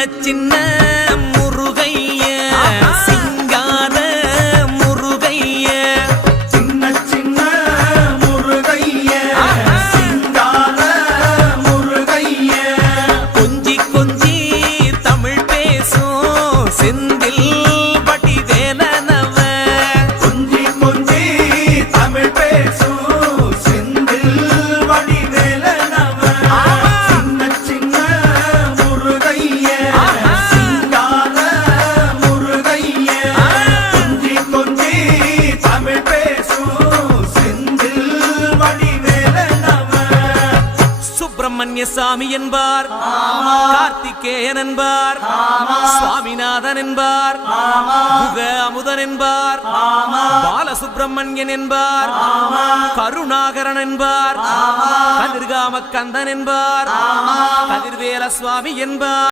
சின்ன முருகைய சிங்கார முருகைய சின்ன சின்ன முருகைய சிங்கார முருகைய கொஞ்சி கொஞ்சி தமிழ் பேசும் செந்தில் வடிவேலனவ கொஞ்சி கொஞ்சி தமிழ் பேசும் செந்தில் வடிவேலனவ சின்ன சின்ன முருகைய சிங்கார முருகைய கொஞ்சி கொஞ்சி தமிழ் பேசும் செந்தில் வடிவேலனவ சுப்பிரமணிய சாமி என்பார், கார்த்திகேயன் என்பார், சுவாமிநாதன் என்பார், முக அமுதன் என்பார், பாலசுப்பிரமணியன் என்பார், கருணாகரன் என்பார், கதிர்காம கந்தன் என்பார், கதிர்வேல சுவாமி என்பார்.